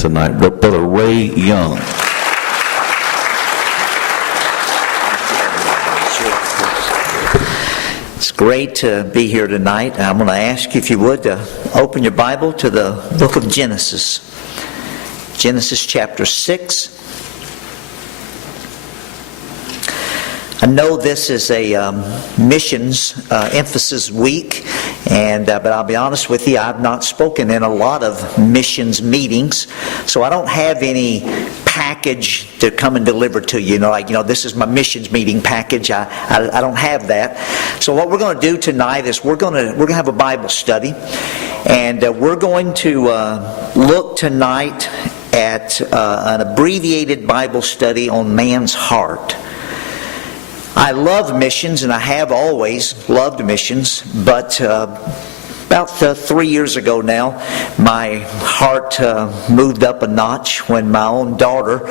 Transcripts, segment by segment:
tonight. Brother Ray Young. It's great to be here tonight. I'm going to ask you, if you would, to open your Bible to the book of Genesis. Genesis chapter 6. I know this is a missions emphasis week, but I'll be honest with you, I've not spoken in a lot of missions meetings, so I don't have any package to come and deliver to you. This is my missions meeting package. I don't have that. So what we're going to do tonight is we're going to have a Bible study, and we're going to look tonight at an abbreviated Bible study on man's heart. I love missions, and I have always loved missions, but about 3 years ago now, my heart moved up a notch when my own daughter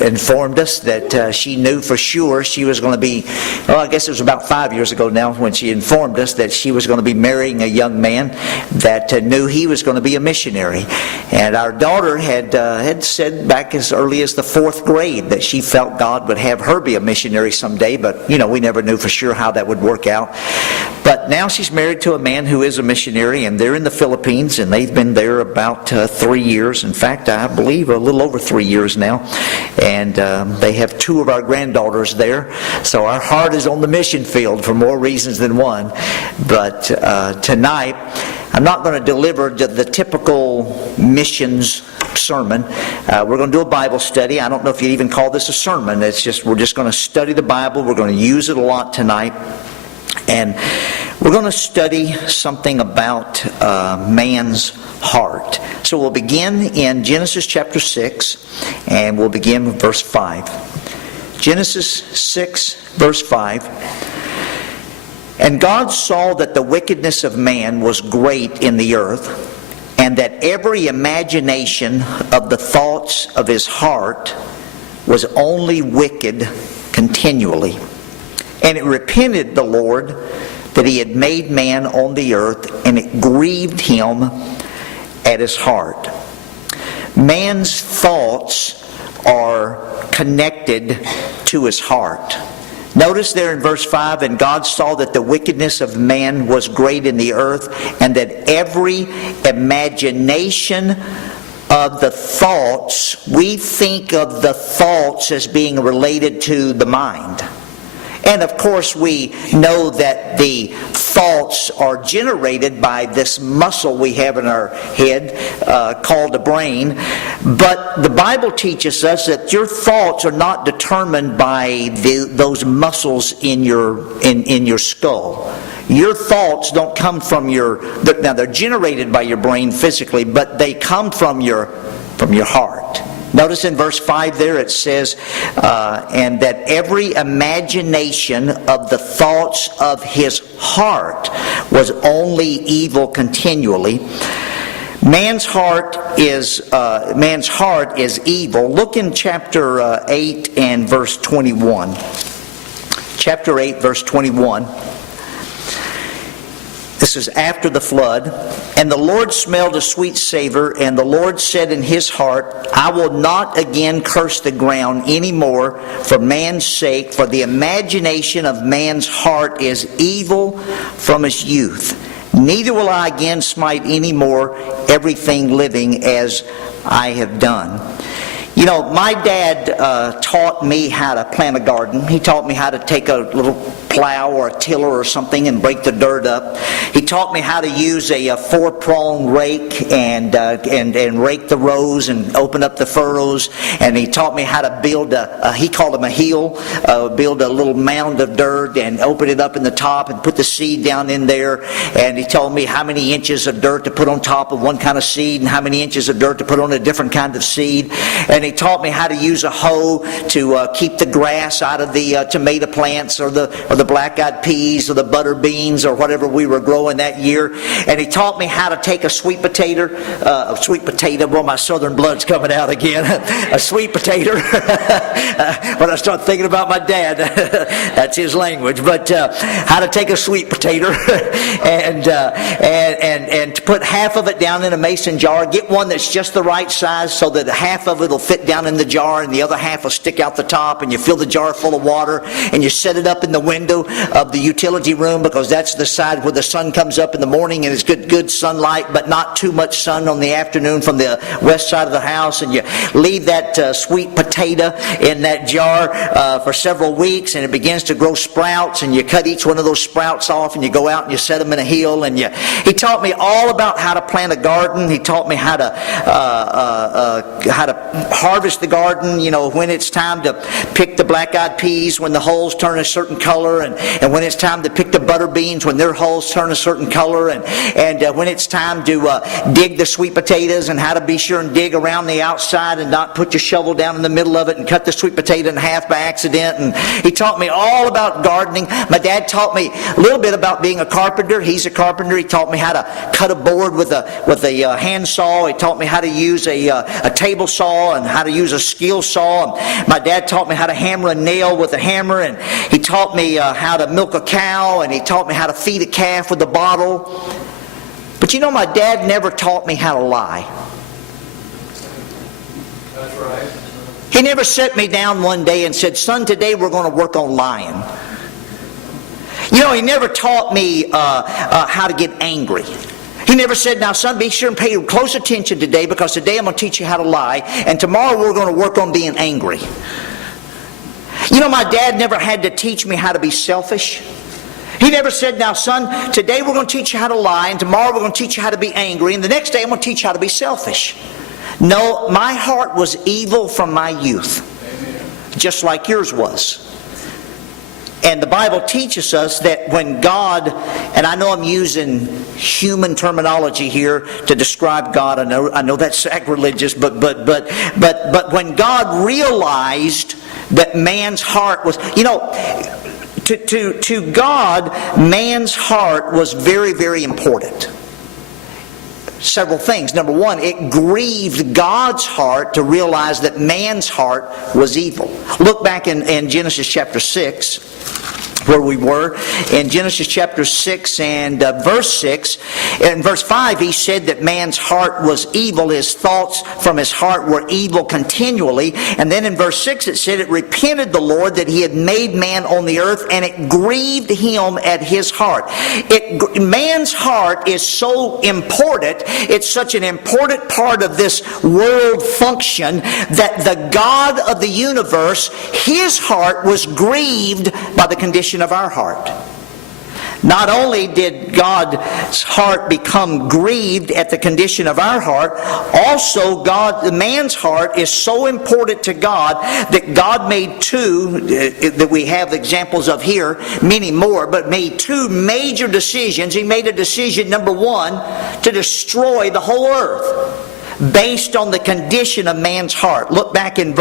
informed us that she knew for sure she was going to be, I guess it was about 5 years ago now when she informed us that she was going to be marrying a young man that knew he was going to be a missionary. And our daughter had said back as early as the 4th grade that she felt God would have her be a missionary someday, but we never knew for sure how that would work out. But now she's married to a man who is a missionary, and they're in the Philippines, and they've been there about 3 years. In fact, I believe a little over 3 years now. And they have 2 of our granddaughters there. So our heart is on the mission field for more reasons than one. But tonight, I'm not going to deliver the typical missions sermon. We're going to do a Bible study. I don't know if you'd even call this a sermon. We're just going to study the Bible. We're going to use it a lot tonight. And we're going to study something about man's heart. So we'll begin in Genesis chapter 6, and we'll begin with verse 5. Genesis 6, verse 5. And God saw that the wickedness of man was great in the earth, and that every imagination of the thoughts of his heart was only wicked continually. And it repented the Lord that he had made man on the earth, and it grieved him at his heart. Man's thoughts are connected to his heart. Notice there in verse 5, and God saw that the wickedness of man was great in the earth, and that every imagination of the thoughts, we think of the thoughts as being related to the mind. And of course we know that the thoughts are generated by this muscle we have in our head called the brain. But the Bible teaches us that your thoughts are not determined by those muscles in your skull. Your thoughts don't come from now they're generated by your brain physically, but they come from your heart. Notice in verse 5 there it says, and that every imagination of the thoughts of his heart was only evil continually. Man's heart is evil. Look in chapter 8 and verse 21. Chapter 8, verse 21. This is after the flood. And the Lord smelled a sweet savor, and the Lord said in his heart, I will not again curse the ground any more for man's sake, for the imagination of man's heart is evil from his youth. Neither will I again smite any more everything living as I have done. My dad taught me how to plant a garden. He taught me how to take a little plow or a tiller or something and break the dirt up. He taught me how to use a 4-prong rake and rake the rows and open up the furrows. And he taught me how to build he called them a hill, build a little mound of dirt and open it up in the top and put the seed down in there. And he told me how many inches of dirt to put on top of one kind of seed and how many inches of dirt to put on a different kind of seed. And he taught me how to use a hoe to keep the grass out of the tomato plants or the the black-eyed peas or the butter beans or whatever we were growing that year. And he taught me how to take a sweet potato, well, my southern blood's coming out again, a sweet potato. When I start thinking about my dad, that's his language, but how to take a sweet potato and to put half of it down in a mason jar, get one that's just the right size so that half of it will fit down in the jar and the other half will stick out the top, and you fill the jar full of water and you set it up in the window of the utility room, because that's the side where the sun comes up in the morning and it's good sunlight, but not too much sun on the afternoon from the west side of the house. And you leave that sweet potato in that jar for several weeks, and it begins to grow sprouts, and you cut each one of those sprouts off and you go out and you set them in a hill. And he taught me all about how to plant a garden. He taught me how to harvest the garden, when it's time to pick the black-eyed peas when the hulls turn a certain color, and when it's time to pick the butter beans when their hulls turn a certain color, and when it's time to dig the sweet potatoes, and how to be sure and dig around the outside and not put your shovel down in the middle of it and cut the sweet potato in half by accident. And he taught me all about gardening. My dad taught me a little bit about being a carpenter. He's a carpenter. He taught me how to cut a board with a hand saw. He taught me how to use a table saw and how to use a skill saw. And my dad taught me how to hammer a nail with a hammer, and he taught me how to milk a cow, and he taught me how to feed a calf with a bottle. But my dad never taught me how to lie. That's right. He never set me down one day and said, "Son, today we're going to work on lying." He never taught me how to get angry. He never said, "Now, son, be sure and pay close attention today, because today I'm going to teach you how to lie, and tomorrow we're going to work on being angry." My dad never had to teach me how to be selfish. He never said, "Now, son, today we're going to teach you how to lie, and tomorrow we're going to teach you how to be angry, and the next day I'm going to teach you how to be selfish." No, my heart was evil from my youth, just like yours was. And the Bible teaches us that when God, and I know I'm using human terminology here to describe God. I know that's sacrilegious, but when God realized that man's heart was, to God, man's heart was very, very important. Several things. Number one, it grieved God's heart to realize that man's heart was evil. Look back in Genesis chapter 6, where we were. In Genesis chapter 6 and verse 6, in verse 5, he said that man's heart was evil. His thoughts from his heart were evil continually. And then in verse 6 it said, "It repented the Lord that he had made man on the earth, and it grieved him at his heart." Man's heart is so important. It's such an important part of this world function that the God of the universe, his heart was grieved by the condition of our heart. Not only did God's heart become grieved at the condition of our heart, also man's heart is so important to God that God made two, that we have examples of here, many more, but made two major decisions. He made a decision, number one, to destroy the whole earth, based on the condition of man's heart. Look back in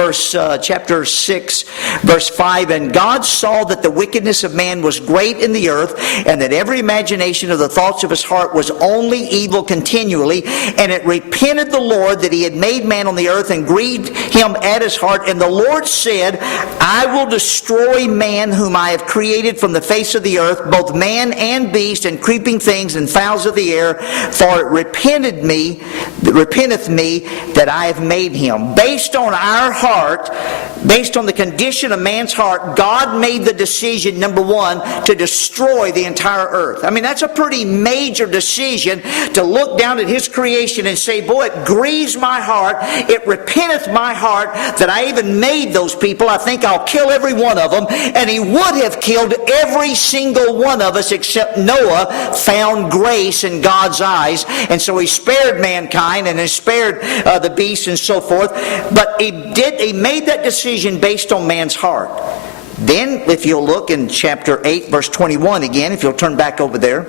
chapter 6, verse 5. "And God saw that the wickedness of man was great in the earth, and that every imagination of the thoughts of his heart was only evil continually. And it repented the Lord that he had made man on the earth, and grieved him at his heart. And the Lord said, I will destroy man whom I have created from the face of the earth, both man and beast, and creeping things, and fowls of the air, for it repenteth me that I have made him." Based on our heart, based on the condition of man's heart, God made the decision, number one, to destroy the entire earth. I mean, that's a pretty major decision, to look down at his creation and say, "Boy, it grieves my heart, it repenteth my heart that I even made those people. I think I'll kill every one of them." And he would have killed every single one of us, except Noah found grace in God's eyes, and so he spared mankind, and he spared the beasts and so forth. But he made that decision based on man's heart. Then, if you'll look in chapter 8, verse 21 again, if you'll turn back over there,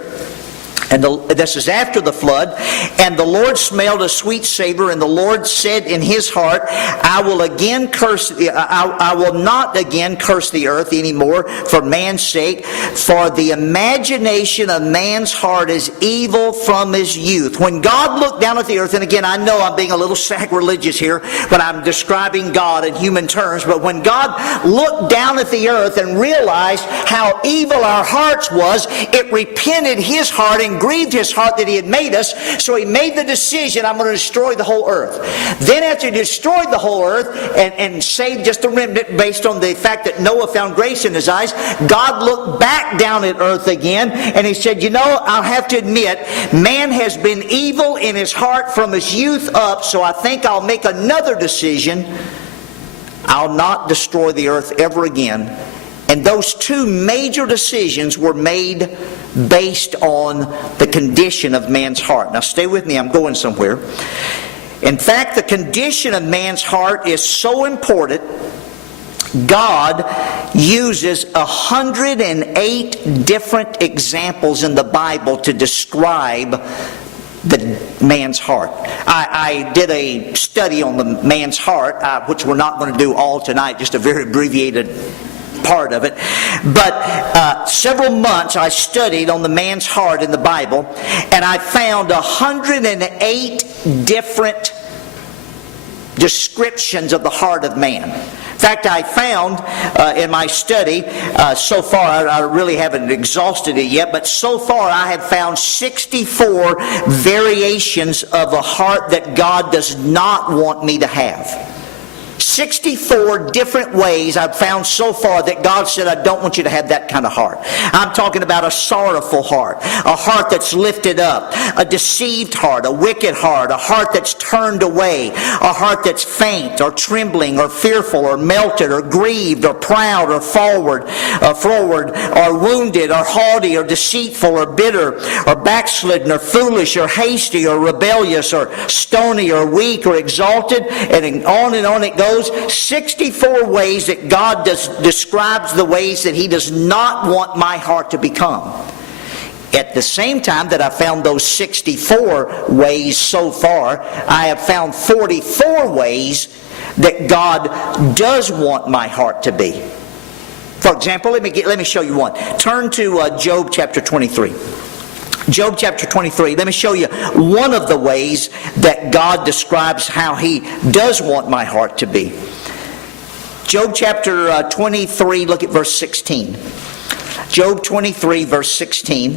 And this is after the flood. And the Lord smelled a sweet savor, and the Lord said in his heart, I will not again curse the earth anymore for man's sake, for the imagination of man's heart is evil from his youth. When God looked down at the earth, and again, I know I'm being a little sacrilegious here when I'm describing God in human terms, but when God looked down at the earth and realized how evil our hearts was, it repented his heart and grieved his heart that he had made us, so he made the decision, I'm going to destroy the whole earth. Then after he destroyed the whole earth and saved just a remnant based on the fact that Noah found grace in his eyes, God looked back down at earth again and he said, I'll have to admit, man has been evil in his heart from his youth up, so I think I'll make another decision. I'll not destroy the earth ever again. And those two major decisions were made based on the condition of man's heart. Now stay with me, I'm going somewhere. In fact, the condition of man's heart is so important, God uses 108 different examples in the Bible to describe the man's heart. I did a study on the man's heart, which we're not going to do all tonight, just a very abbreviated part of it. But several months I studied on the man's heart in the Bible, and I found 108 different descriptions of the heart of man. In fact, I found in my study, so far, I really haven't exhausted it yet, but so far I have found 64 variations of a heart that God does not want me to have. 64 different ways I've found so far that God said, I don't want you to have that kind of heart. I'm talking about a sorrowful heart, a heart that's lifted up, a deceived heart, a wicked heart, a heart that's turned away, a heart that's faint or trembling or fearful or melted or grieved or proud or forward or wounded or haughty or deceitful or bitter or backslidden or foolish or hasty or rebellious or stony or weak or exalted, and on it goes. 64 ways that God describes the ways that he does not want my heart to become. At the same time that I found those 64 ways so far, I have found 44 ways that God does want my heart to be. For example, let me show you one. Turn to Job chapter 23. Job chapter 23. Let me show you one of the ways that God describes how he does want my heart to be. Job chapter 23, look at verse 16. Job 23, verse 16.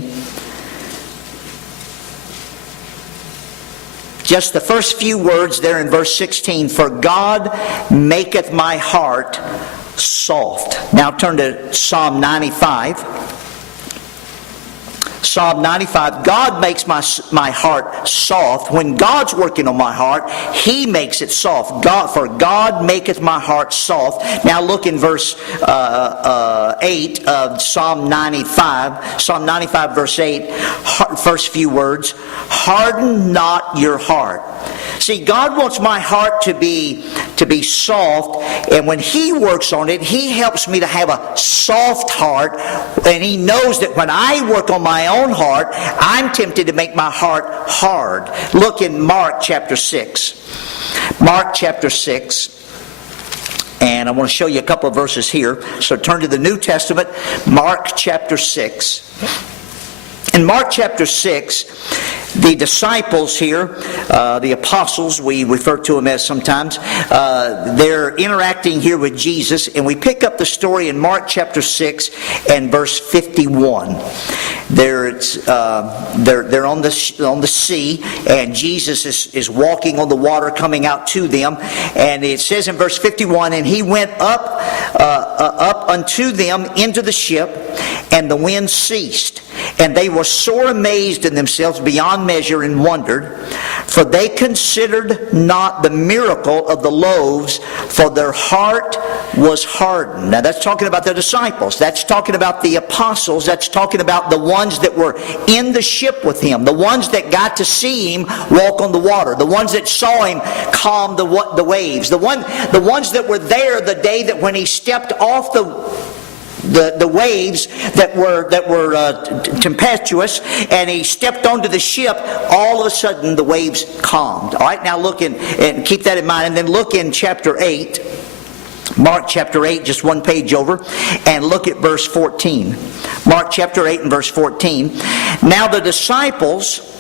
Just the first few words there in verse 16. For God maketh my heart soft. Now turn to Psalm 95. Psalm 95, God makes my heart soft. When God's working on my heart, he makes it soft. For God maketh my heart soft. Now look in verse 8 of Psalm 95. Psalm 95 verse 8, first few words. Harden not your heart. See, God wants my heart to be soft, and when he works on it, he helps me to have a soft heart, and he knows that when I work on my own heart, I'm tempted to make my heart hard. Look in Mark chapter 6. Mark chapter 6. And I want to show you a couple of verses here. So turn to the New Testament, Mark chapter 6. In Mark chapter 6, the disciples here, the apostles, we refer to them as sometimes, they're interacting here with Jesus, and we pick up the story in Mark chapter 6 and verse 51. They're on the sea, and Jesus is walking on the water coming out to them, and it says in verse 51, and he went up unto them into the ship, and the wind ceased. And they were sore amazed in themselves beyond measure and wondered, for they considered not the miracle of the loaves, for their heart was hardened. Now that's talking about the disciples. That's talking about the apostles. That's talking about the ones that were in the ship with him, the ones that got to see him walk on the water, the ones that saw him calm the waves, the ones that were there the day that when he stepped off the the waves that were tempestuous, and he stepped onto the ship. All of a sudden, the waves calmed. All right, now look and keep that in mind, and then look in chapter 8. Mark chapter 8, just one page over, and look at verse 14. Mark chapter 8 and verse 14. Now the disciples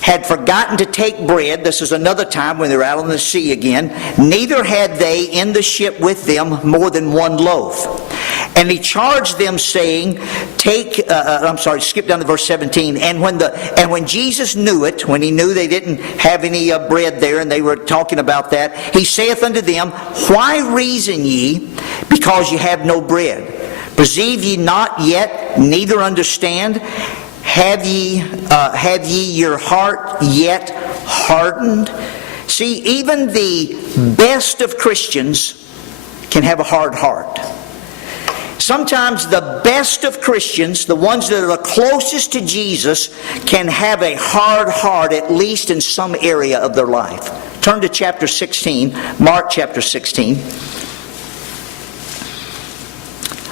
had forgotten to take bread. This is another time when they're out on the sea again. Neither had they in the ship with them more than one loaf. And he charged them, saying, skip down to verse 17. And when Jesus knew it, when he knew they didn't have any bread there, and they were talking about that, he saith unto them, Why reason ye, because ye have no bread? Perceive ye not yet, neither understand? Have ye your heart yet hardened? See, even the best of Christians can have a hard heart. Sometimes the best of Christians, the ones that are the closest to Jesus, can have a hard heart, at least in some area of their life. Turn to chapter 16, Mark chapter 16.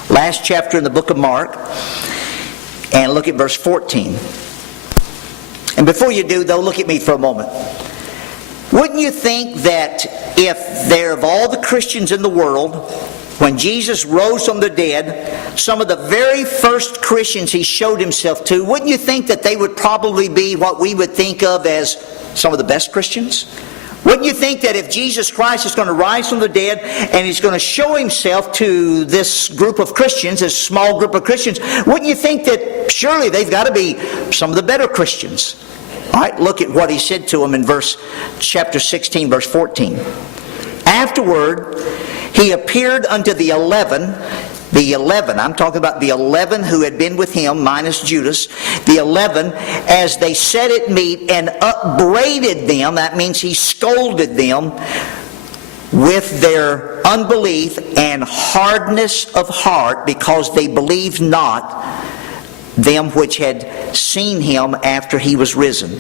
Last chapter in the book of Mark. And look at verse 14. And before you do, though, look at me for a moment. Wouldn't you think that if there, of all the Christians in the world, when Jesus rose from the dead, some of the very first Christians he showed himself to, wouldn't you think that they would probably be what we would think of as some of the best Christians? Wouldn't you think that if Jesus Christ is going to rise from the dead and he's going to show himself to this group of Christians, this small group of Christians, wouldn't you think that surely they've got to be some of the better Christians? All right, look at what he said to them in chapter 16, verse 14. Afterward, he appeared unto the 11, I'm talking about the 11 who had been with him, minus Judas, the 11, as they sat at meat, and upbraided them, that means he scolded them, with their unbelief and hardness of heart, because they believed not them which had seen him after he was risen.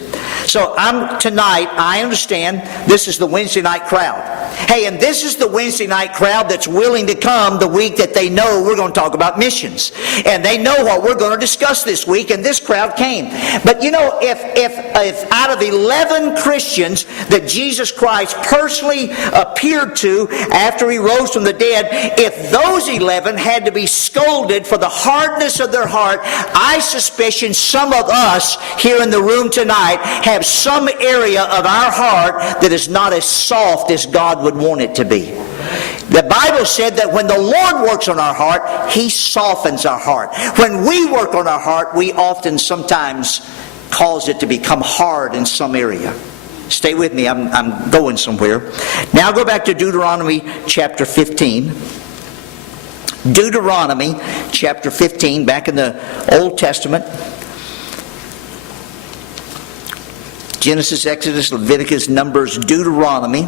So tonight, I understand this is the Wednesday night crowd. Hey, and this is the Wednesday night crowd that's willing to come the week that they know we're going to talk about missions. And they know what we're going to discuss this week, and this crowd came. But you know, if out of 11 Christians that Jesus Christ personally appeared to after he rose from the dead, if those 11 had to be scolded for the hardness of their heart, I suspicion some of us here in the room tonight have some area of our heart that is not as soft as God would want it to be. The Bible said that when the Lord works on our heart, He softens our heart. When we work on our heart, we often sometimes cause it to become hard in some area. Stay with me, I'm going somewhere. Now go back to Deuteronomy chapter 15. Deuteronomy chapter 15, back in the Old Testament. Genesis, Exodus, Leviticus, Numbers, Deuteronomy.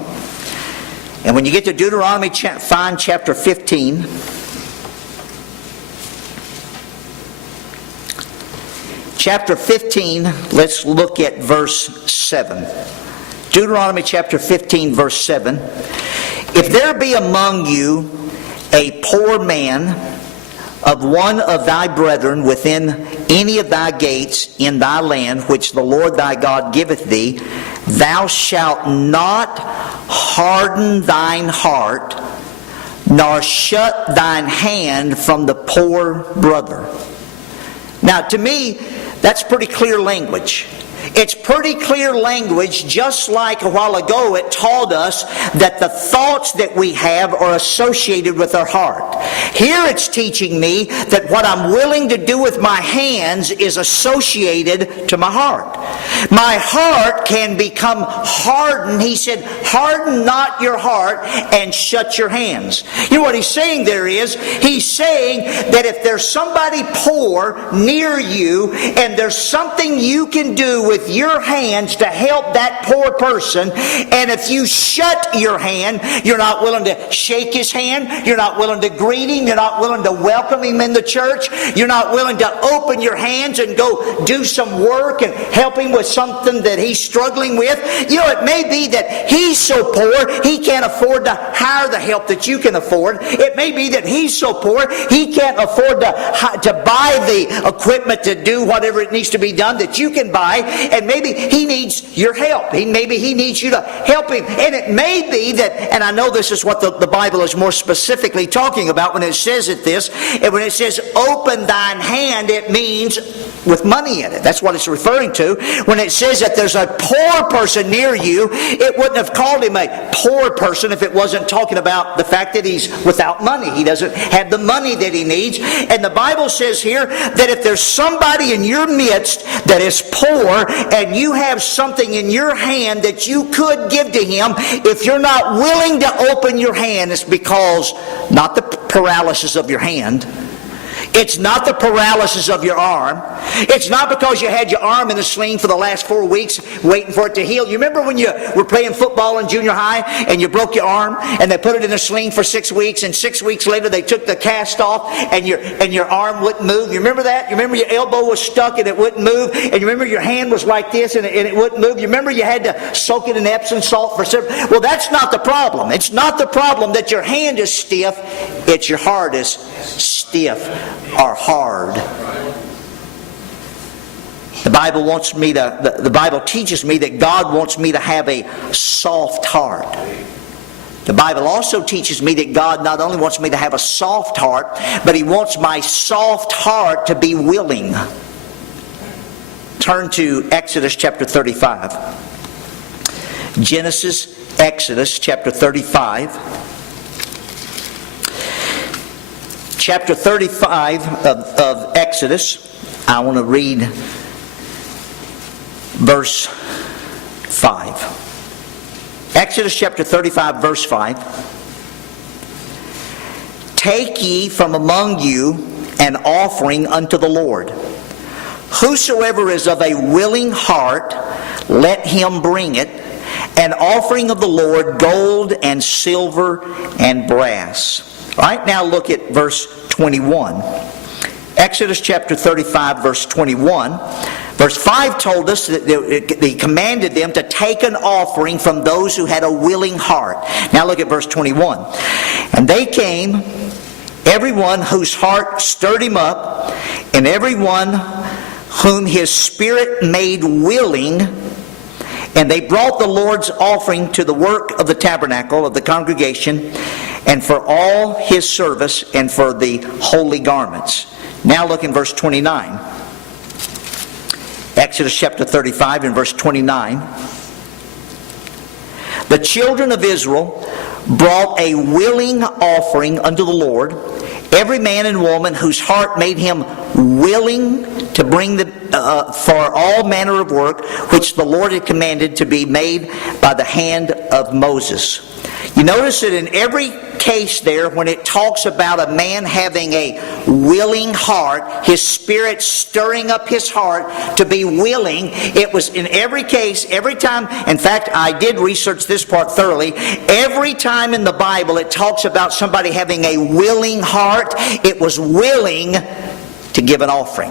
And when you get to Deuteronomy, find chapter 15. Chapter 15, let's look at verse 7. Deuteronomy chapter 15, verse 7. If there be among you a poor man of one of thy brethren within any of thy gates in thy land, which the Lord thy God giveth thee, thou shalt not harden thine heart, nor shut thine hand from the poor brother. Now, to me, that's pretty clear language. It's pretty clear language, just like a while ago it taught us that the thoughts that we have are associated with our heart. Here it's teaching me that what I'm willing to do with my hands is associated to my heart. My heart can become hardened. He said, harden not your heart and shut your hands. You know what he's saying there is, he's saying that if there's somebody poor near you and there's something you can do with your hands to help that poor person, and if you shut your hand, you're not willing to shake his hand, you're not willing to greet him, you're not willing to welcome him in the church, you're not willing to open your hands and go do some work and help him with something that he's struggling with. You know, it may be that he's so poor he can't afford to hire the help that you can afford. It may be that he's so poor he can't afford to buy the equipment to do whatever it needs to be done that you can buy. And maybe he needs your help. Maybe he needs you to help him. And it may be that, and I know this is what the Bible is more specifically talking about when it says this, and when it says open thine hand, it means with money in it. That's what it's referring to. When it says that there's a poor person near you, it wouldn't have called him a poor person if it wasn't talking about the fact that he's without money. He doesn't have the money that he needs. And the Bible says here that if there's somebody in your midst that is poor and you have something in your hand that you could give to him, if you're not willing to open your hand, it's because not the paralysis of your hand, it's not the paralysis of your arm. It's not because you had your arm in a sling for the last 4 weeks waiting for it to heal. You remember when you were playing football in junior high and you broke your arm and they put it in a sling for 6 weeks, and 6 weeks later they took the cast off and your arm wouldn't move? You remember that? You remember your elbow was stuck and it wouldn't move? And you remember your hand was like this and it wouldn't move? You remember you had to soak it in Epsom salt for several... Well, that's not the problem. It's not the problem that your hand is stiff. It's your heart is stiff or hard. The Bible teaches me that God wants me to have a soft heart. The Bible also teaches me that God not only wants me to have a soft heart, but He wants my soft heart to be willing. Turn to Exodus chapter 35. Exodus chapter 35. Chapter 35 of Exodus, I want to read verse 5. Exodus chapter 35, verse 5. Take ye from among you an offering unto the Lord. Whosoever is of a willing heart, let him bring it, an offering of the Lord, gold and silver and brass. All right, now look at verse 21. Exodus chapter 35, verse 21. Verse 5 told us that He commanded them to take an offering from those who had a willing heart. Now look at verse 21. And they came, everyone whose heart stirred him up, and everyone whom his spirit made willing, and they brought the Lord's offering to the work of the tabernacle of the congregation, and for all His service, and for the holy garments. Now look in verse 29. Exodus chapter 35 and verse 29. The children of Israel brought a willing offering unto the Lord, every man and woman whose heart made him willing to bring for all manner of work which the Lord had commanded to be made by the hand of Moses. You notice that in every case there, when it talks about a man having a willing heart, his spirit stirring up his heart to be willing, it was in every case, every time. In fact, I did research this part thoroughly. Every time in the Bible it talks about somebody having a willing heart, it was willing to give an offering.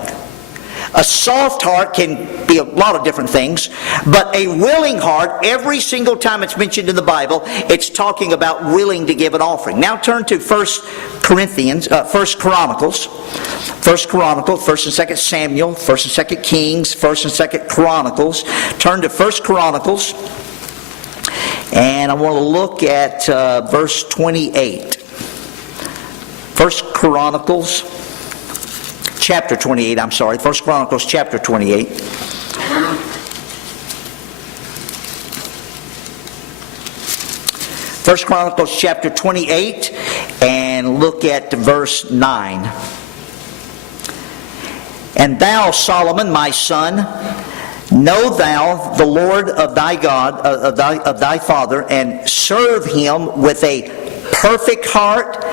A soft heart can be a lot of different things, but a willing heart, every single time it's mentioned in the Bible, it's talking about willing to give an offering. Now turn to 1 Chronicles, 1 and 2 Samuel, 1 and 2 Kings, 1 and 2 Chronicles. Turn to 1 Chronicles, and I want to look at verse 28. 1 Chronicles chapter 28, 1 Chronicles chapter 28. First Chronicles chapter 28, and look at verse 9. And thou, Solomon, my son, know thou the Lord of thy God, of thy father, and serve him with a perfect heart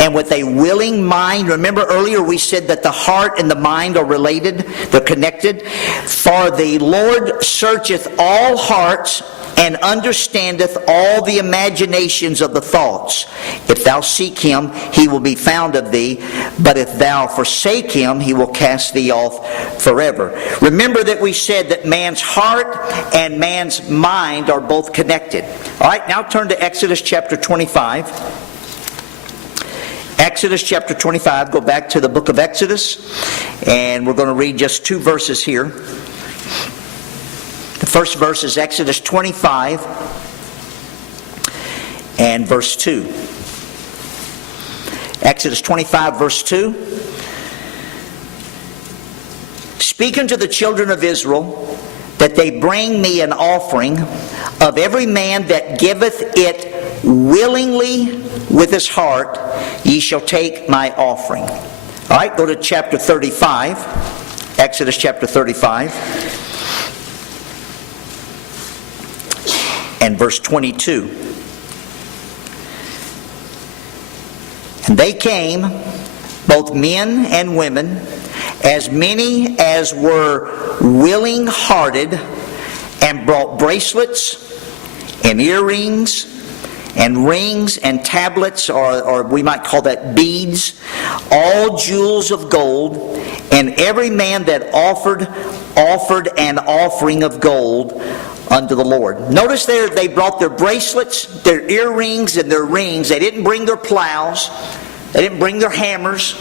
and with a willing mind. Remember earlier we said that the heart and the mind are related, they're connected. For the Lord searcheth all hearts and understandeth all the imaginations of the thoughts. If thou seek him, he will be found of thee, but if thou forsake him, he will cast thee off forever. Remember that we said that man's heart and man's mind are both connected. All right, now turn to Exodus chapter 25. Exodus chapter 25, go back to the book of Exodus, and we're going to read just 2 verses here. The first verse is Exodus 25 and verse 2. Exodus 25, verse 2. Speak unto the children of Israel that they bring me an offering of every man that giveth it willingly with his heart, ye shall take my offering. All right, go to chapter 35, Exodus chapter 35, and verse 22. And they came, both men and women, as many as were willing-hearted, and brought bracelets and earrings and rings and tablets, or we might call that beads, all jewels of gold, and every man that offered an offering of gold unto the Lord. Notice there they brought their bracelets, their earrings, and their rings. They didn't bring their plows. They didn't bring their hammers.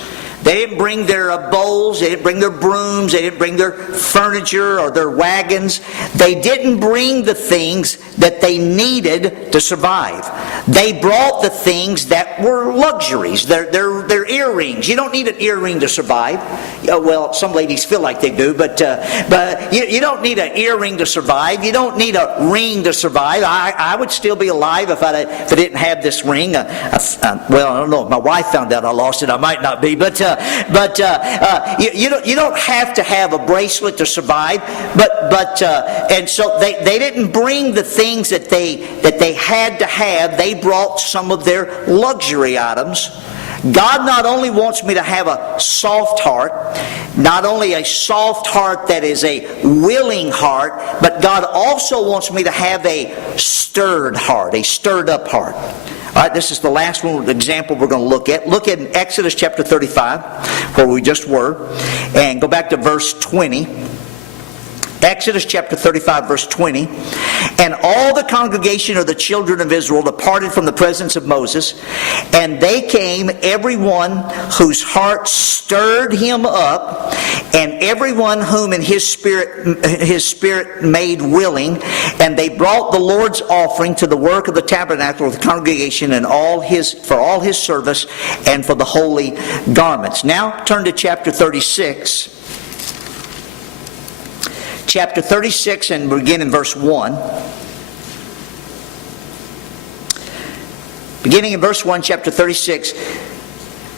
They didn't bring their bowls. They didn't bring their brooms. They didn't bring their furniture or their wagons. They didn't bring the things that they needed to survive. They brought the things that were luxuries, their earrings. You don't need an earring to survive. Well, some ladies feel like they do, but you don't need an earring to survive. You don't need a ring to survive. I would still be alive if I didn't have this ring. Well, I don't know. If my wife found out I lost it, I might not be, but you don't have to have a bracelet to survive. And so they didn't bring the things that they had to have. They brought some of their luxury items. God not only wants me to have a soft heart, not only a soft heart that is a willing heart, but God also wants me to have a stirred heart, a stirred up heart. All right, this is the last one, example we're going to look at. Look at Exodus chapter 35, where we just were, and go back to verse 20. Exodus chapter 35, verse 20. And all the congregation of the children of Israel departed from the presence of Moses, and they came, everyone whose heart stirred him up, and everyone whom in his spirit made willing, and they brought the Lord's offering to the work of the tabernacle of the congregation and for all his service and for the holy garments. Now turn to chapter 36. Chapter 36, and begin in verse 1. Beginning in verse 1, chapter 36.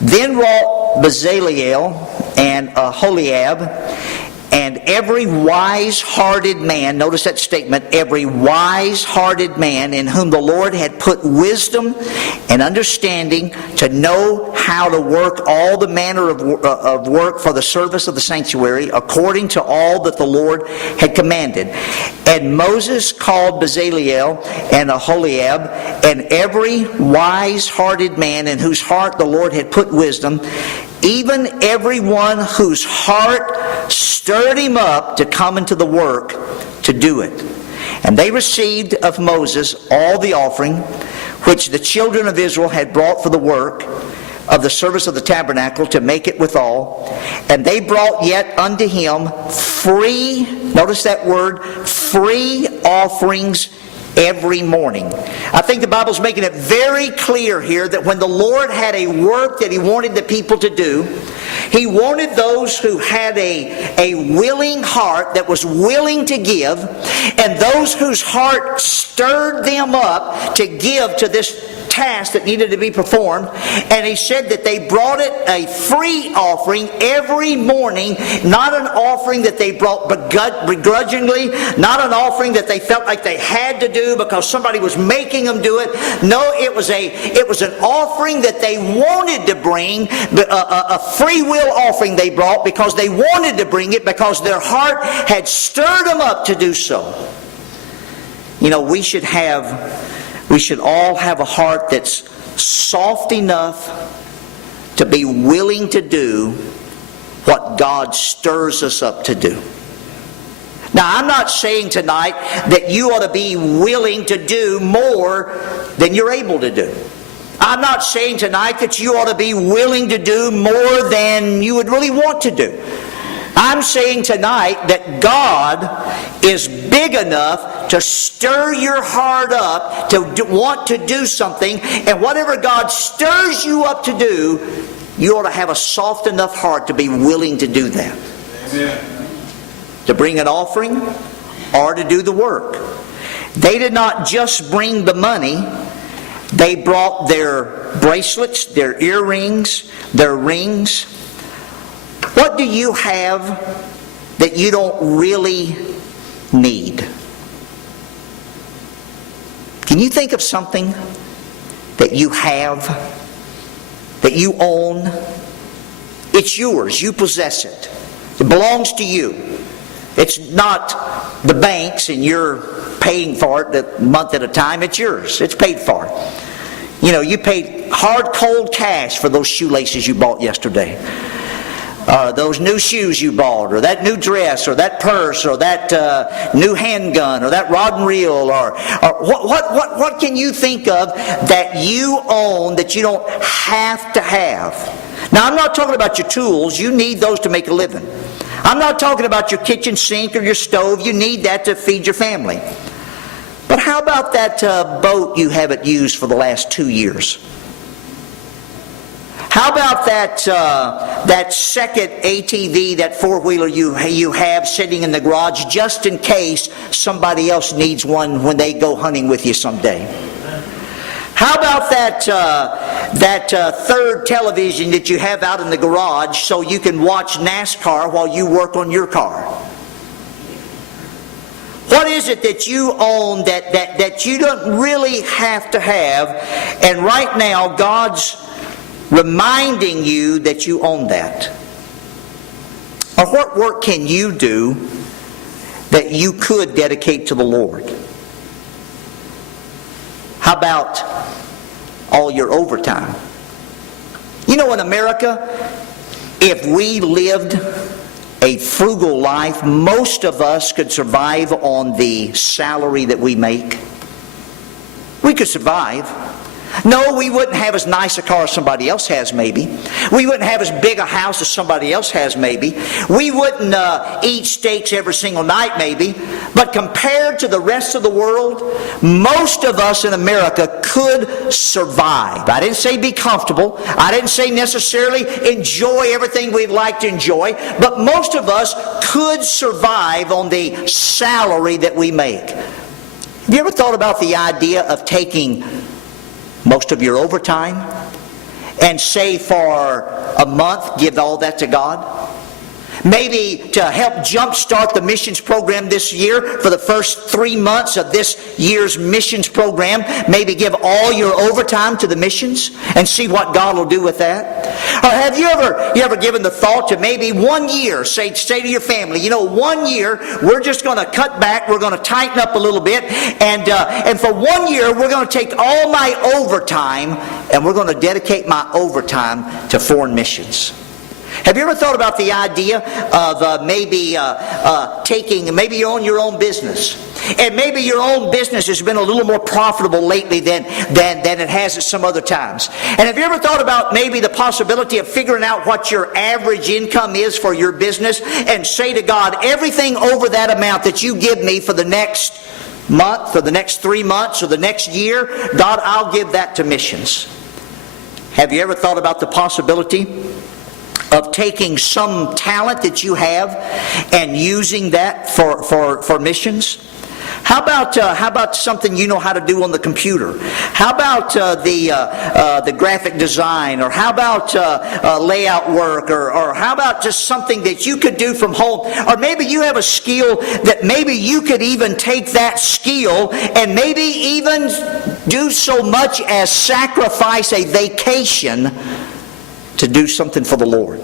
Then wrought Bezaleel and Aholiab, and every wise-hearted man, notice that statement, every wise-hearted man in whom the Lord had put wisdom and understanding to know how to work all the manner of work for the service of the sanctuary, according to all that the Lord had commanded. And Moses called Bezaleel and Aholiab, and every wise-hearted man in whose heart the Lord had put wisdom, even everyone whose heart stirred him up to come into the work to do it. And they received of Moses all the offering which the children of Israel had brought for the work of the service of the tabernacle to make it withal. And they brought yet unto him free, notice that word, free offerings every morning. I think the Bible's making it very clear here that when the Lord had a work that he wanted the people to do, he wanted those who had a willing heart that was willing to give, and those whose heart stirred them up to give to this task that needed to be performed. And he said that they brought it a free offering every morning, not an offering that they brought begrudgingly, not an offering that they felt like they had to do because somebody was making them do it. No, it was an offering that they wanted to bring, a free will offering they brought because they wanted to bring it because their heart had stirred them up to do so. we should all have a heart that's soft enough to be willing to do what God stirs us up to do. Now, I'm not saying tonight that you ought to be willing to do more than you're able to do. I'm not saying tonight that you ought to be willing to do more than you would really want to do. I'm saying tonight that God is big enough to stir your heart up to want to do something, and whatever God stirs you up to do, you ought to have a soft enough heart to be willing to do that. Amen. To bring an offering or to do the work. They did not just bring the money, they brought their bracelets, their earrings, their rings. What do you have that you don't really need? Can you think of something that you have, that you own? It's yours. You possess it. It belongs to you. It's not the bank's and you're paying for it a month at a time. It's yours. It's paid for. You paid hard, cold cash for those shoelaces you bought yesterday. Those new shoes you bought, or that new dress, or that purse, or that new handgun, or that rod and reel, or what can you think of that you own that you don't have to have? Now, I'm not talking about your tools. You need those to make a living. I'm not talking about your kitchen sink or your stove. You need that to feed your family. But how about that boat you haven't used for the last 2 years? How about that second ATV, that four-wheeler you have sitting in the garage just in case somebody else needs one when they go hunting with you someday? How about that third television that you have out in the garage so you can watch NASCAR while you work on your car? What is it that you own that you don't really have to have, and right now God's reminding you that you own that? Or what work can you do that you could dedicate to the Lord? How about all your overtime? In America, if we lived a frugal life, most of us could survive on the salary that we make. We could survive. No, we wouldn't have as nice a car as somebody else has, maybe. We wouldn't have as big a house as somebody else has, maybe. We wouldn't eat steaks every single night, maybe. But compared to the rest of the world, most of us in America could survive. I didn't say be comfortable. I didn't say necessarily enjoy everything we'd like to enjoy. But most of us could survive on the salary that we make. Have you ever thought about the idea of taking most of your overtime and say for a month, give all that to God? Maybe to help jumpstart the missions program this year, for the first 3 months of this year's missions program, maybe give all your overtime to the missions and see what God will do with that. Or have you ever given the thought to maybe 1 year, say to your family, 1 year we're just going to cut back, we're going to tighten up a little bit, and for 1 year we're going to take all my overtime and we're going to dedicate my overtime to foreign missions. Have you ever thought about the idea of maybe you own your own business, and maybe your own business has been a little more profitable lately than it has at some other times? And have you ever thought about maybe the possibility of figuring out what your average income is for your business and say to God, everything over that amount that you give me for the next month or the next 3 months or the next year, God, I'll give that to missions? Have you ever thought about the possibility of taking some talent that you have and using that for missions? How about something you know how to do on the computer? How about the graphic design? Or how about layout work? Or how about just something that you could do from home? Or maybe you have a skill that maybe you could even take that skill and maybe even do so much as sacrifice a vacation to do something for the Lord.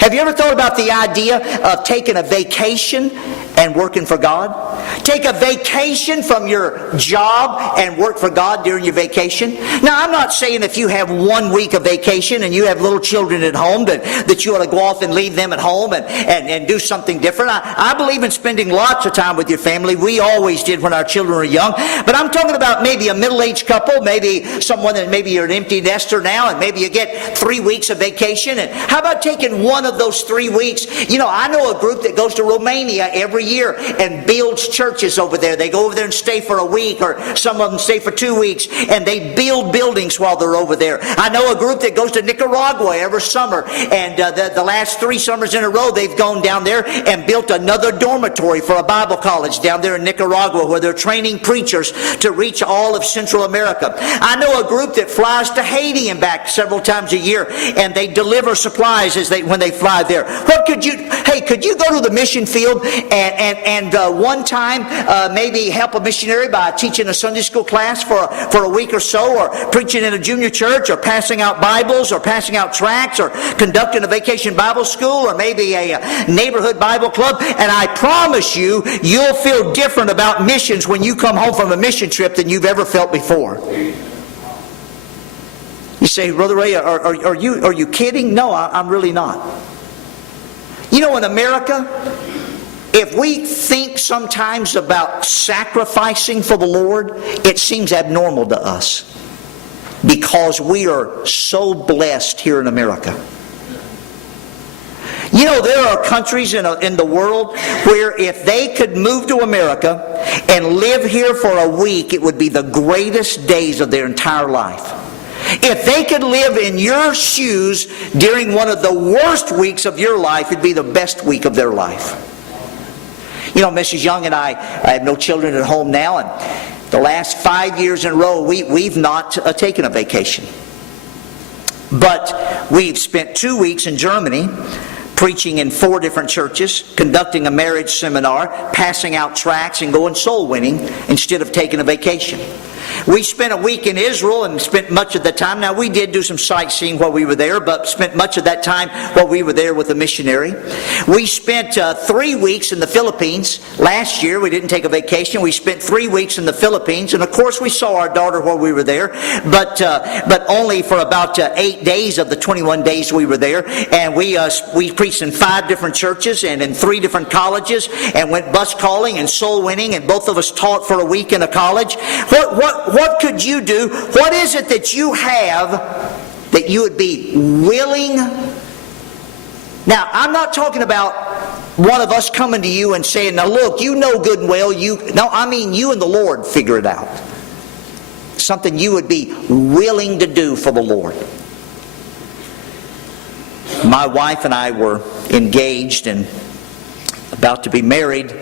Have you ever thought about the idea of taking a vacation and working for God? Take a vacation from your job and work for God during your vacation? Now, I'm not saying if you have 1 week of vacation and you have little children at home that you ought to go off and leave them at home and do something different. I believe in spending lots of time with your family. We always did when our children were young. But I'm talking about maybe a middle-aged couple, maybe someone that maybe you're an empty nester now, and maybe you get 3 weeks of vacation. And how about taking one of those 3 weeks? You know, I know a group that goes to Romania every year and builds churches over there. They go over there and stay for a week, or some of them stay for 2 weeks, and they build buildings while they're over there. I know a group that goes to Nicaragua every summer, and the last 3 summers in a row they've gone down there and built another dormitory for a Bible college down there in Nicaragua, where they're training preachers to reach all of Central America. I know a group that flies to Haiti and back several times a year, and they deliver supplies when they fly there. Could you go to the mission field and one time maybe help a missionary by teaching a Sunday school class for a week or so, or preaching in a junior church, or passing out Bibles, or passing out tracts, or conducting a vacation Bible school, or maybe a neighborhood Bible club? And I promise you, you'll feel different about missions when you come home from a mission trip than you've ever felt before. You say, Brother Ray, are you kidding? No, I'm really not. You know, in America, if we think sometimes about sacrificing for the Lord, it seems abnormal to us, because we are so blessed here in America. You know, there are countries in the world where if they could move to America and live here for a week, it would be the greatest days of their entire life. If they could live in your shoes during one of the worst weeks of your life, it'd be the best week of their life. You know, Mrs. Young and I have no children at home now, and the last 5 years in a row, we've not taken a vacation. But we've spent 2 weeks in Germany, preaching in 4 different churches, conducting a marriage seminar, passing out tracts, and going soul winning instead of taking a vacation. We spent a week in Israel and spent much of the time. Now, we did do some sightseeing while we were there, but spent much of that time while we were there with a missionary. We spent 3 weeks in the Philippines. Last year, we didn't take a vacation. We spent 3 weeks in the Philippines. And, of course, we saw our daughter while we were there, but only for about 8 days of the 21 days we were there. And we preached in 5 different churches and in 3 different colleges, and went bus calling and soul winning, and both of us taught for a week in a college. What could you do? What is it that you have that you would be willing? Now, I'm not talking about one of us coming to you and saying, now look, you know good and well, no, I mean you and the Lord figure it out. Something you would be willing to do for the Lord. My wife and I were engaged and about to be married.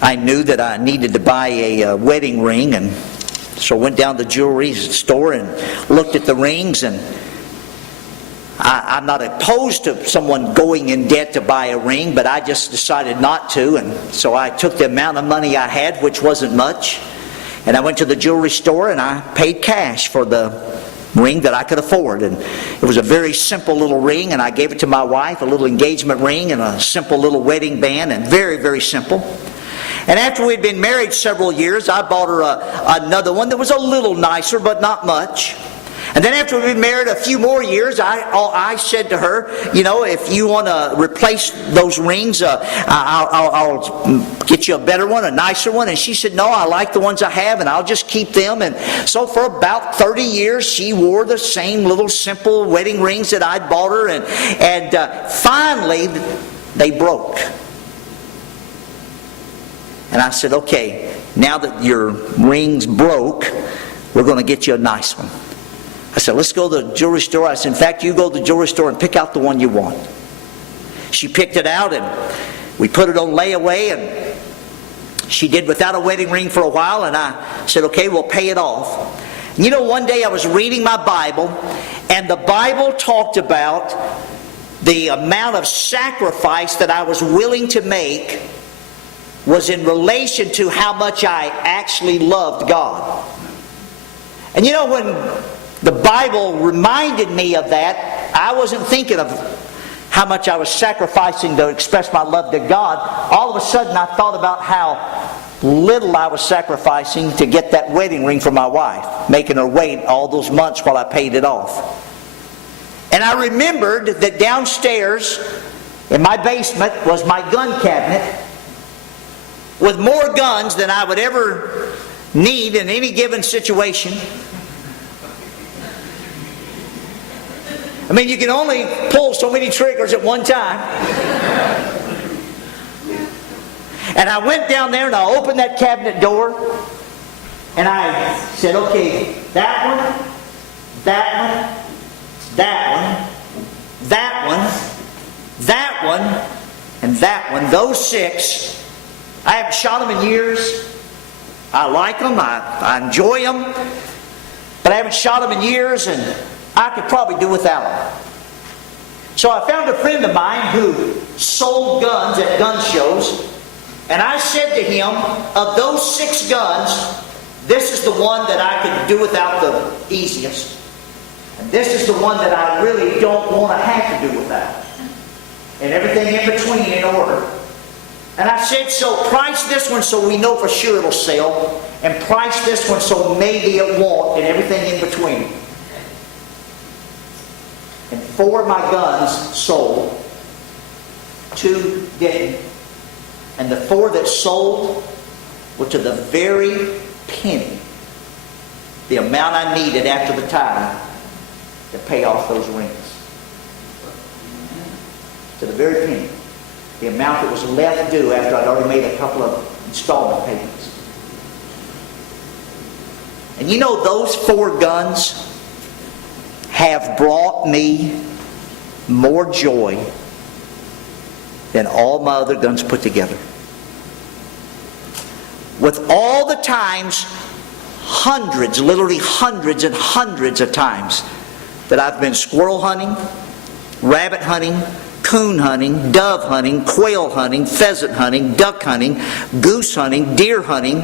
I knew that I needed to buy a wedding ring, and so I went down to the jewelry store and looked at the rings, and I'm not opposed to someone going in debt to buy a ring, but I just decided not to, and so I took the amount of money I had, which wasn't much, and I went to the jewelry store and I paid cash for the ring that I could afford. And it was a very simple little ring, and I gave it to my wife, a little engagement ring and a simple little wedding band, and very, very simple. And after we'd been married several years, I bought her another one that was a little nicer, but not much. And then after we'd been married a few more years, I said to her, you know, if you want to replace those rings, I'll get you a better one, a nicer one. And she said, no, I like the ones I have, and I'll just keep them. And so for about 30 years, she wore the same little simple wedding rings that I'd bought her. And finally, they broke. And I said, okay, now that your ring's broke, we're going to get you a nice one. I said, let's go to the jewelry store. I said, in fact, you go to the jewelry store and pick out the one you want. She picked it out, and we put it on layaway, and she did without a wedding ring for a while, and I said, okay, we'll pay it off. And you know, one day I was reading my Bible, and the Bible talked about the amount of sacrifice that I was willing to make was in relation to how much I actually loved God. And you know, when the Bible reminded me of that, I wasn't thinking of how much I was sacrificing to express my love to God, all of a sudden I thought about how little I was sacrificing to get that wedding ring for my wife, making her wait all those months while I paid it off. And I remembered that downstairs in my basement was my gun cabinet with more guns than I would ever need in any given situation. I mean, you can only pull so many triggers at one time. And I went down there and I opened that cabinet door and I said, okay, that one, that one, that one, that one, that one, and that one. Those 6. I haven't shot them in years. I like them. I enjoy them. But I haven't shot them in years, and I could probably do without them. So I found a friend of mine who sold guns at gun shows, and I said to him, of those 6 guns, this is the one that I could do without the easiest. And this is the one that I really don't want to have to do without. And everything in between in order. And I said, so price this one so we know for sure it'll sell, and price this one so maybe it won't, and everything in between. And 4 of my guns sold, 2 didn't. And the 4 that sold were to the very penny the amount I needed after the time to pay off those rings. To the very penny. The amount that was left due after I'd already made a couple of installment payments. And you know, those 4 guns have brought me more joy than all my other guns put together. With all the times, hundreds, literally hundreds and hundreds of times that I've been squirrel hunting, rabbit hunting, coon hunting, dove hunting, quail hunting, pheasant hunting, duck hunting, goose hunting, deer hunting.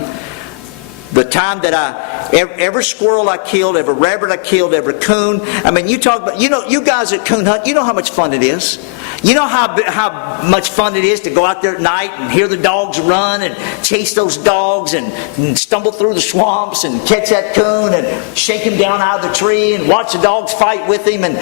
The time that every squirrel I killed, every rabbit I killed, every coon. I mean, you talk about, you guys that coon hunt, you know how much fun it is. You know how much fun it is to go out there at night and hear the dogs run and chase those dogs and stumble through the swamps and catch that coon and shake him down out of the tree and watch the dogs fight with him and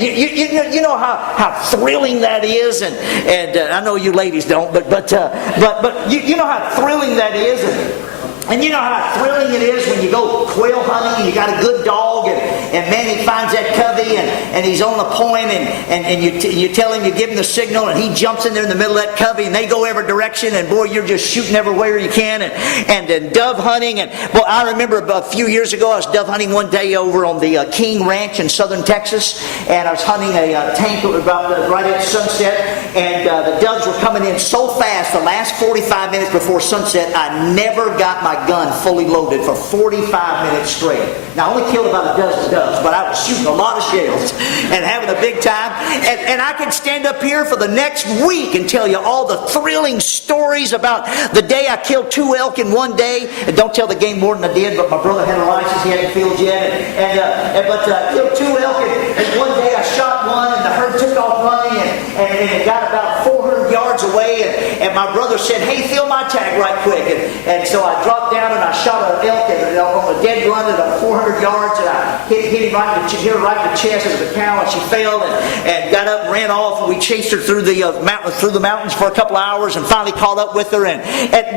you know how thrilling that is and I know you ladies don't, but you know how thrilling that is. And you know how thrilling it is when you go quail hunting and you got a good dog and man, he finds that covey and he's on the point and you tell him, you give him the signal and he jumps in there in the middle of that covey and they go every direction and boy, you're just shooting everywhere you can and dove hunting. And well, I remember a few years ago I was dove hunting one day over on the King Ranch in southern Texas, and I was hunting a tank about right at sunset, and the doves were coming in so fast the last 45 minutes before sunset, I never got my gun fully loaded for 45 minutes straight. Now, I only killed about a dozen doves, but I was shooting a lot of shells and having a big time. And I can stand up here for the next week and tell you all the thrilling stories about the day I killed 2 elk in one day. And don't tell the game warden I did, but my brother had a license, he hadn't filled yet. But I killed 2 elk, and one day I shot one, and the herd took off running, and it got about 400 yards away, and my brother said, hey, fill my tag right quick. And so I dropped down and I shot an elk on a dead run at about 400 yards, and I hit him right in the chest of the cow, and she fell and got up and ran off, and we chased her through the mountains for a couple of hours and finally caught up with her. And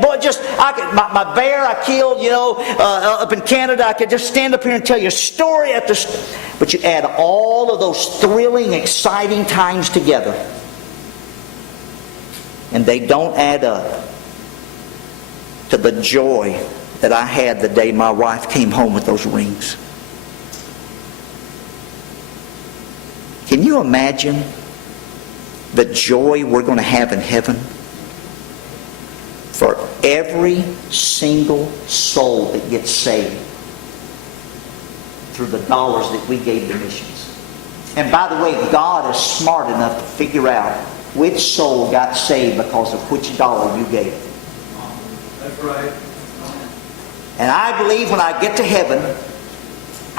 boy, my bear I killed, up in Canada, I could just stand up here and tell you story after story. But you add all of those thrilling, exciting times together, and they don't add up to the joy that I had the day my wife came home with those rings. Can you imagine the joy we're going to have in heaven for every single soul that gets saved through the dollars that we gave to missions? And by the way, God is smart enough to figure out which soul got saved because of which dollar you gave. That's right. And I believe when I get to heaven,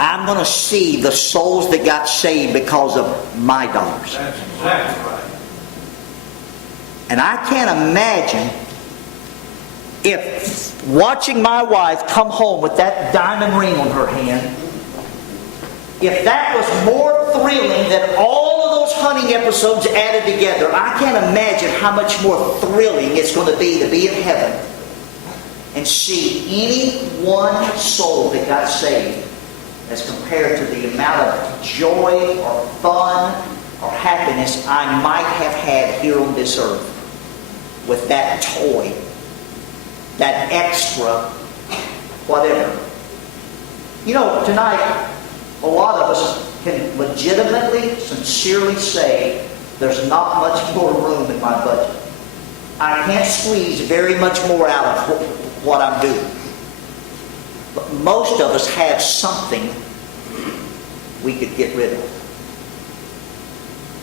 I'm going to see the souls that got saved because of my dollars. That's exactly right. And I can't imagine if watching my wife come home with that diamond ring on her hand, if that was more thrilling than all of those hunting episodes added together. I can't imagine how much more thrilling it's going to be in heaven and see any one soul that got saved as compared to the amount of joy or fun or happiness I might have had here on this earth with that toy, that extra, whatever. You know, tonight, a lot of us can legitimately, sincerely say there's not much more room in my budget. I can't squeeze very much more out of what I'm doing. But most of us have something we could get rid of.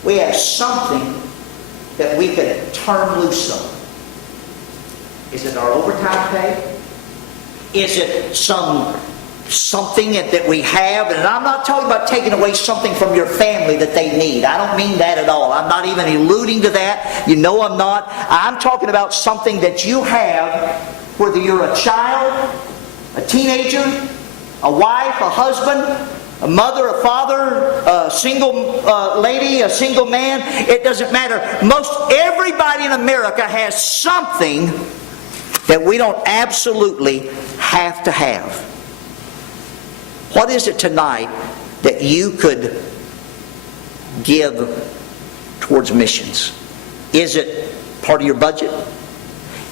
We have something that we could turn loose on. Is it our overtime pay? Is it something that we have? And I'm not talking about taking away something from your family that they need. I don't mean that at all. I'm not even alluding to that. You know I'm not. I'm talking about something that you have, whether you're a child, a teenager, a wife, a husband, a mother, a father, a single lady, a single man. It doesn't matter. Most everybody in America has something that we don't absolutely have to have. What is it tonight that you could give towards missions? Is it part of your budget?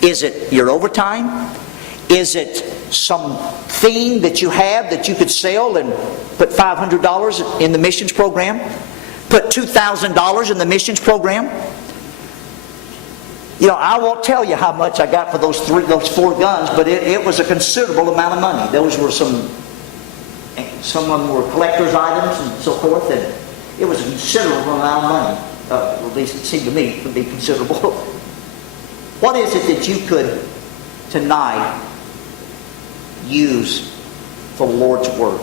Is it your overtime? Is it something that you have that you could sell and put $500 in the missions program? Put $2,000 in the missions program? You know, I won't tell you how much I got for those 4 guns, but it was a considerable amount of money. Those were some of them were collector's items and so forth, and it was a considerable amount of money. At least it seemed to me to be considerable. What is it that you could tonight use for the Lord's Word?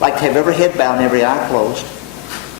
Like to have every head bowed and every eye closed.